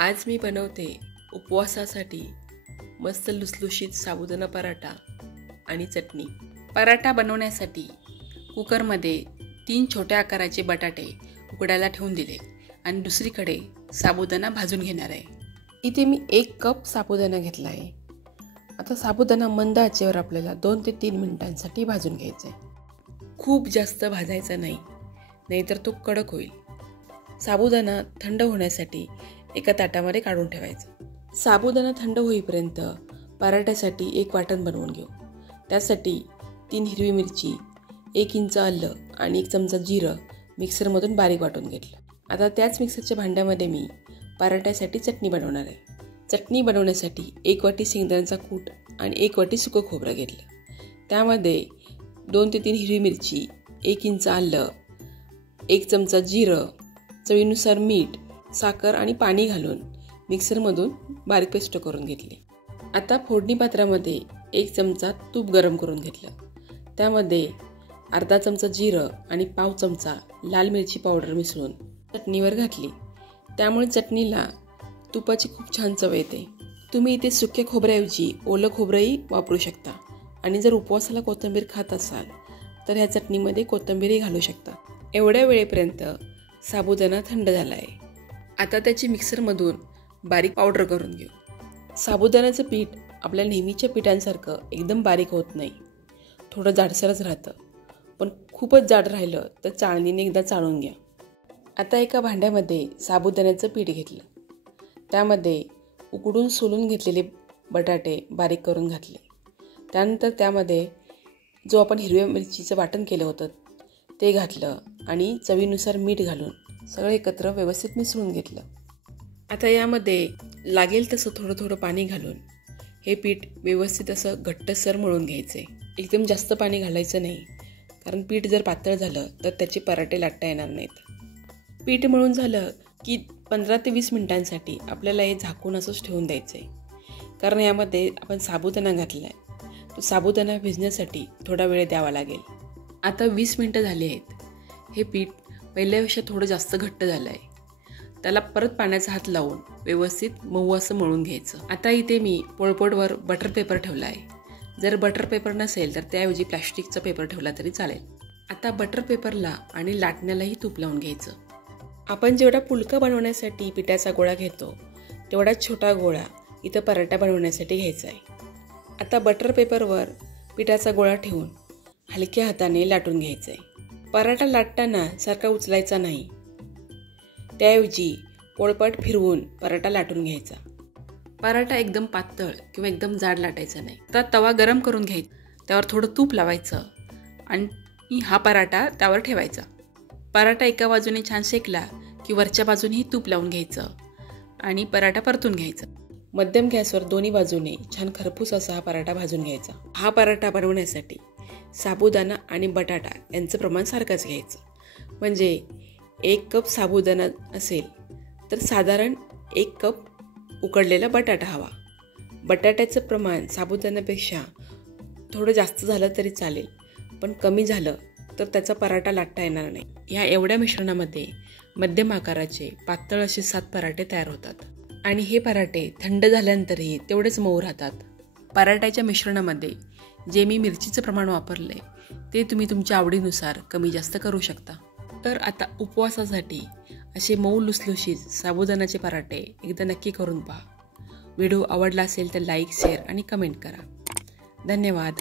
आज मी बनवते उपवासासाठी मस्त लुसलुशीत साबुदाणा पराठा आणि चटणी। पराठा बनवण्यासाठी कुकरमध्ये 3 छोट्या आकाराचे बटाटे उकडायला ठेवून दिले आणि दुसरीकडे साबुदाणा भाजून घेणार आहे। इथे मी 1 कप साबुदाणा घेतला आहे। आता साबुदाणा मंद आचेवर आपल्याला 2 ते 3 मिनिटांसाठी भाजून घ्यायचा आहे। खूप जास्त भाजायचा नाही, नाहीतर तो कडक होईल। साबुदाणा थंड होण्यासाठी एका ताटामध्ये काढून ठेवायचा। साबुदाणा थंड होईपर्यंत पराठ्यासाठी एक वाटण बनवून घेऊ। त्यासाठी 3 हिरवी मिरची, 1 इंच आलं आणि 1 चमचा जिरं मिक्सरमधून बारीक वाटून घेतलं। आता त्याच मिक्सरच्या भांड्यामध्ये मी पराठ्यासाठी चटणी बनवणार आहे। चटणी बनवण्यासाठी 1 वाटी शेंगदाण्याचा कूट आणि 1 वाटी सुकं खोबरं घेतलं। त्यामध्ये 2 ते 3 हिरवी मिरची, 1 इंच आलं, 1 चमचा जिरं, चवीनुसार मीठ, साखर आणि पाणी घालून मिक्सरमधून बारीक पेस्ट करून घेतली। आता फोडणी पात्रामध्ये 1 चमचा तूप गरम करून घेतलं। त्यामध्ये अर्धा चमचा जिरं आणि पाव चमचा लाल मिरची पावडर मिसळून चटणीवर घातली। त्यामुळे चटणीला तुपाची खूप छान चव येते। तुम्ही इथे सुक्या खोबऱ्याऐवजी ओलं खोबरंही वापरू शकता आणि जर उपवासाला कोथिंबीर खात असाल तर ह्या चटणीमध्ये कोथिंबीरही घालू शकता। एवढ्या वेळेपर्यंत साबुदाणा थंड झाला आहे। आता त्याची मिक्सरमधून बारीक पावडर करून घेऊ। साबुदाण्याचं पीठ आपल्या नेहमीच्या पिठांसारखं एकदम बारीक होत नाही, थोडं जाडसरच राहतं, पण खूपच जाड राहिलं तर चाळणीने एकदा चाळून घ्या। आता एका भांड्यामध्ये साबुदाण्याचं पीठ घेतलं। त्यामध्ये उकडून सोलून घेतलेले बटाटे बारीक करून घातले। त्यानंतर त्यामध्ये जो आपण हिरव्या मिरचीचं वाटण केलं होतं ते घातलं आणि चवीनुसार मीठ घालून सगळं एकत्र व्यवस्थित मिसळून घेतलं। आता यामध्ये लागेल तसं थोडं थोडं पाणी घालून हे पीठ व्यवस्थित असं घट्टसर मळून घ्यायचे। एकदम जास्त पाणी घालायचं नाही, कारण पीठ जर पातळ झालं तर त्याचे पराठे लाटता येणार नाहीत। पीठ मळून झालं की 15 ते 20 मिनिटांसाठी आपल्याला हे झाकून असंच ठेवून द्यायचं आहे, कारण यामध्ये आपण साबुदाणा घातला आहे, तो साबुदाणा भिजण्यासाठी थोडा वेळ द्यावा लागेल। आता 20 मिनिटं झाली आहेत। हे पीठ पहिल्यापेक्षा थोडं जास्त घट्ट झालं आहे। त्याला परत पाण्याचा हात लावून व्यवस्थित मऊ असं मळून घ्यायचं। आता इथे मी पोळपाटवर बटर पेपर ठेवला आहे। जर बटर पेपर नसेल तर त्याऐवजी प्लास्टिकचा पेपर ठेवला तरी चालेल। आता बटर पेपरला आणि लाटण्यालाही तूप लावून घ्यायचं। आपण जेवढा पुलका बनवण्यासाठी पिठाचा गोळा घेतो तेवढा छोटा गोळा इथं पराठा बनवण्यासाठी घ्यायचा आहे। आता बटर पेपरवर पिठाचा गोळा ठेवून हलक्या हाताने लाटून घ्यायचं आहे। पराठा लाटताना सारखा उचलायचा नाही, त्याऐवजी पोळपाट फिरवून पराठा लाटून घ्यायचा। पराठा एकदम पातळ किंवा एकदम जाड लाटायचा नाही। तर तवा गरम करून घ्यायचा, त्यावर थोडं तूप लावायचं आणि हा पराठा त्यावर ठेवायचा। पराठा एका बाजूने छान शेकला की वरच्या बाजूनेही तूप लावून घ्यायचं आणि पराठा परतून घ्यायचा। मध्यम गॅसवर दोन्ही बाजूने छान खरपूस असा हा पराठा भाजून घ्यायचा। हा पराठा बनवण्यासाठी साबुदाणा आणि बटाटा यांचं प्रमाण सारखंच घ्यायचं। म्हणजे 1 कप साबुदाणा असेल तर साधारण 1 कप उकडलेला बटाटा हवा। बटाट्याचं प्रमाण साबुदाण्यापेक्षा थोडं जास्त झालं तरी चालेल, पण कमी झालं तर त्याचा पराठा लाटता येणार नाही। ह्या एवढ्या मिश्रणामध्ये मध्यम आकाराचे पातळ असे 7 पराठे तयार होतात आणि हे पराठे थंड झाल्यानंतरही तेवढेच मऊ राहतात। पराठ्याच्या मिश्रणामध्ये जे मी मिरचीचं प्रमाण वापरले ते तुम्ही तुमच्या आवडीनुसार कमी जास्त करू शकता। तर आता उपवासासाठी असे मऊ लुसलुशीत साबुदाण्याचे पराठे एकदा नक्की करून पहा। व्हिडिओ आवडला असेल तर लाईक, शेअर आणि कमेंट करा। धन्यवाद।